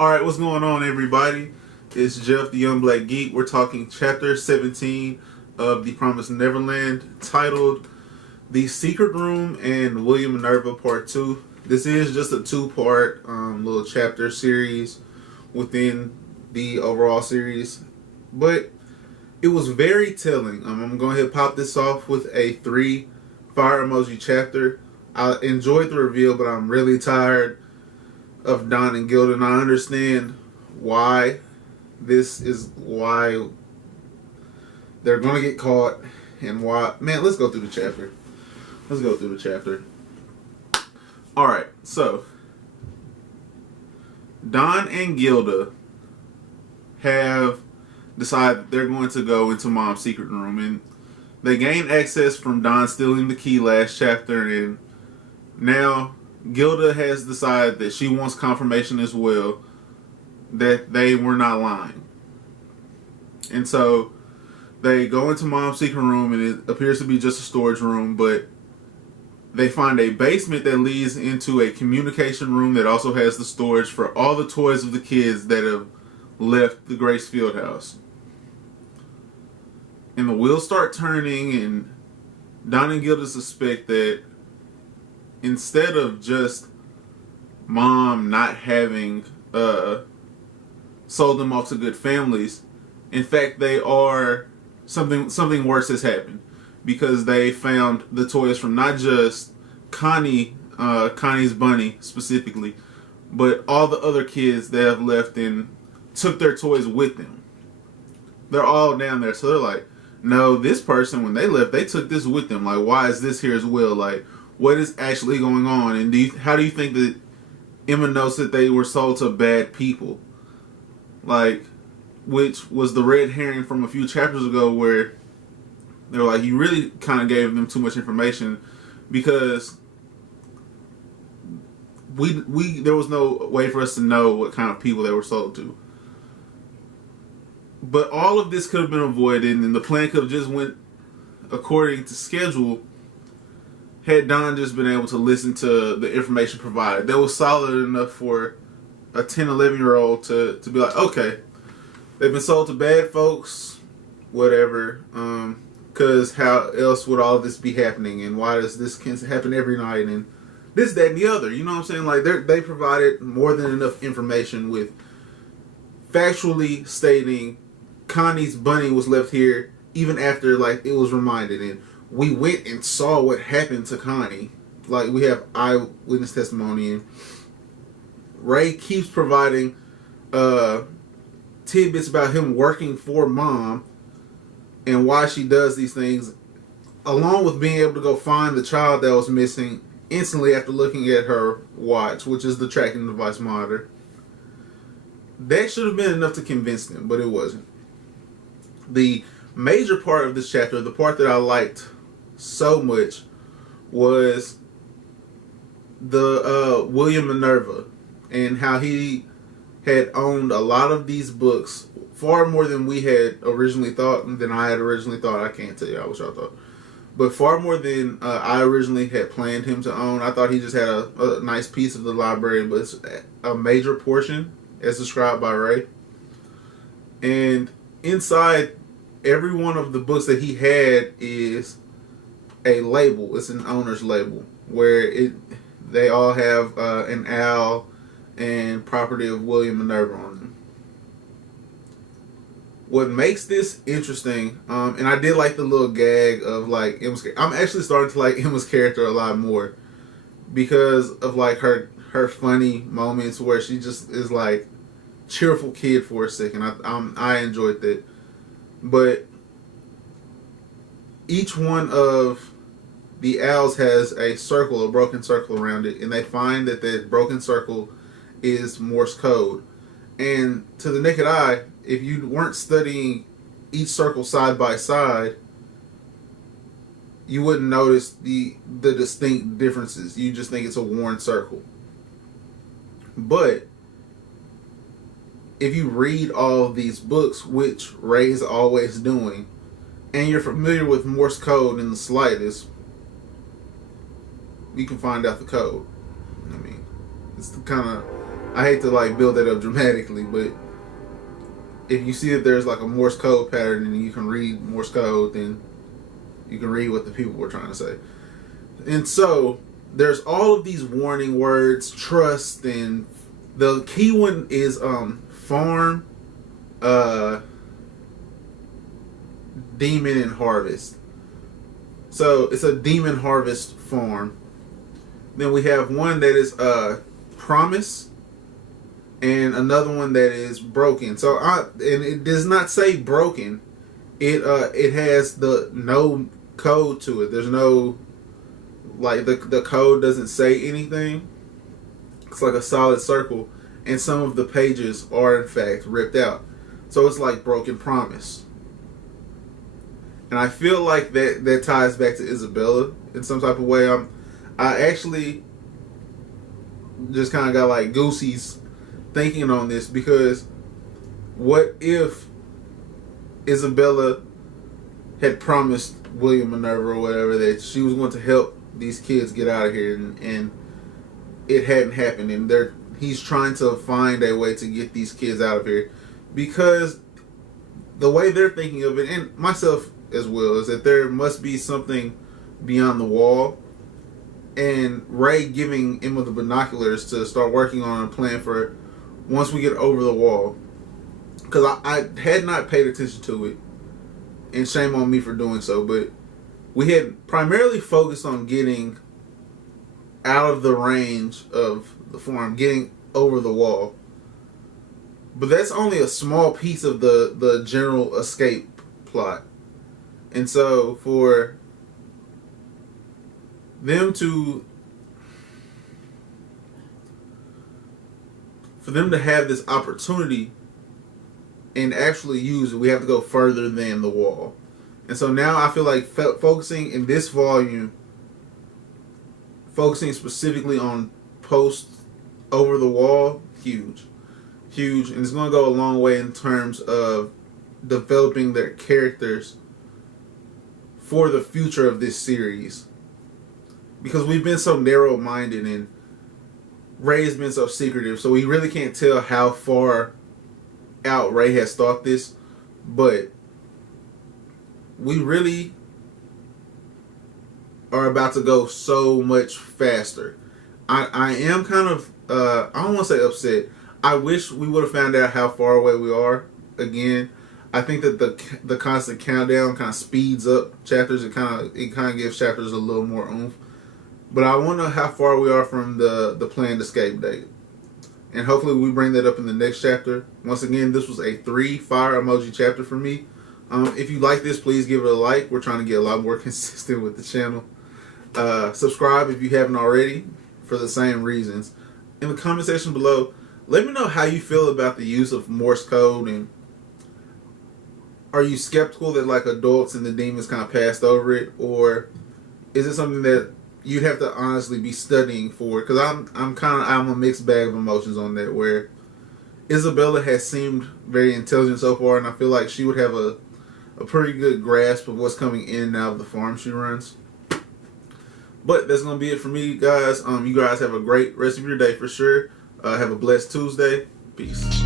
Alright, what's going on, everybody? It's Jeff, the Young Black Geek. We're talking chapter 17 of The Promised Neverland, titled The Secret Room and William Minerva Part 2. This is just a two-part little chapter series within the overall series, but it was very telling. I'm going to go ahead and pop this off with a 3 fire emoji chapter. I enjoyed the reveal, but I'm really tired of Don and Gilda, and I understand why why they're gonna get caught and why. Man, let's go through the chapter. Alright, so Don and Gilda have decided they're going to go into Mom's secret room, and they gained access from Don stealing the key last chapter, and now Gilda has decided that she wants confirmation as well that they were not lying. And so they go into Mom's secret room, and it appears to be just a storage room, but they find a basement that leads into a communication room that also has the storage for all the toys of the kids that have left the Grace Field house. And the wheels start turning, and Don and Gilda suspect that instead of just Mom not having sold them off to good families, in fact they are something worse has happened, because they found the toys from not just Connie's bunny specifically, but all the other kids that have left and took their toys with them. They're all down there, so they're like, no, this person, when they left, they took this with them. Like, why is this here as well? Like, what is actually going on? And how do you think that Emma knows that they were sold to bad people? Like, which was the red herring from a few chapters ago, where they were like, you really kind of gave them too much information, because there was no way for us to know what kind of people they were sold to. But all of this could have been avoided, and the plan could have just went according to schedule had Don just been able to listen to the information provided. That was solid enough for a 10, 11-year-old to be like, okay, they've been sold to bad folks, whatever, because how else would all this be happening, and why does this happen every night, and this, that, and the other, you know what I'm saying? Like, they provided more than enough information with factually stating Connie's bunny was left here even after, like, it was reminded, and we went and saw what happened to Connie. Like, we have eyewitness testimony, and Ray keeps providing tidbits about him working for Mom and why she does these things, along with being able to go find the child that was missing instantly after looking at her watch, which is the tracking device monitor. That should have been enough to convince them, but it wasn't. The major part of this chapter, the part that I liked so much, was the William Minerva, and how he had owned a lot of these books, far more than we had originally thought, than I had originally thought. I can't tell you what y'all thought, but far more than I originally had planned him to own. I thought he just had a nice piece of the library, but it's a major portion as described by Ray. And inside every one of the books that he had is a label. It's an owner's label, where they all have an owl and property of William Minerva on them. What makes this interesting, and I did like the little gag of, like, Emma's. I'm actually starting to like Emma's character a lot more, because of, like, her funny moments where she just is like cheerful kid for a second. I enjoyed that. But each one of the owls has a circle, a broken circle around it, and they find that that broken circle is Morse code. And to the naked eye, if you weren't studying each circle side by side, you wouldn't notice the distinct differences. You just think it's a worn circle. But if you read all of these books, which Ray's always doing, and you're familiar with Morse code in the slightest, you can find out the code. I mean, it's the kind of I hate to like build that up dramatically, but if you see that there's like a Morse code pattern and you can read Morse code, then you can read what the people were trying to say. And so there's all of these warning words, trust, and the key one is farm, demon, and harvest. So it's a demon harvest farm. Then we have one that is promise, and another one that is broken. So and it does not say broken. It has the no code to it. There's no, like, the code doesn't say anything. It's like a solid circle, and some of the pages are in fact ripped out. So it's like broken promise. And I feel like that ties back to Isabella in some type of way. I actually just kind of got like goosies thinking on this, because what if Isabella had promised William Minerva or whatever that she was going to help these kids get out of here, and it hadn't happened, and he's trying to find a way to get these kids out of here, because the way they're thinking of it, and myself as well, is that there must be something beyond the wall. And Ray giving Emma the binoculars to start working on a plan for once we get over the wall, because I had not paid attention to it, and shame on me for doing so, but we had primarily focused on getting out of the range of the farm, getting over the wall. But that's only a small piece of the general escape plot. And so for them to have this opportunity and actually use it, we have to go further than the wall. And so now I feel like focusing in this volume, focusing specifically on post over the wall, huge, and it's going to go a long way in terms of developing their characters for the future of this series, because we've been so narrow-minded and Ray's been so secretive, so we really can't tell how far out Ray has thought this, but we really are about to go so much faster. I am kind of I don't want to say upset. I wish we would have found out how far away we are again. I think that the constant countdown kind of speeds up chapters. It kind of gives chapters a little more oomph. But I want to know how far we are from the planned escape date. And hopefully we bring that up in the next chapter. Once again, this was a 3 fire emoji chapter for me. If you like this, please give it a like. We're trying to get a lot more consistent with the channel. Subscribe if you haven't already for the same reasons. In the comment section below, let me know how you feel about the use of Morse code, and are you skeptical that like adults and the demons kind of passed over it, or is it something that you'd have to honestly be studying for? Because I'm a mixed bag of emotions on that, where Isabella has seemed very intelligent so far, and I feel like she would have a pretty good grasp of what's coming in and out of the farm she runs. But that's going to be it for me, guys. You guys have a great rest of your day for sure. Have a blessed Tuesday. Peace.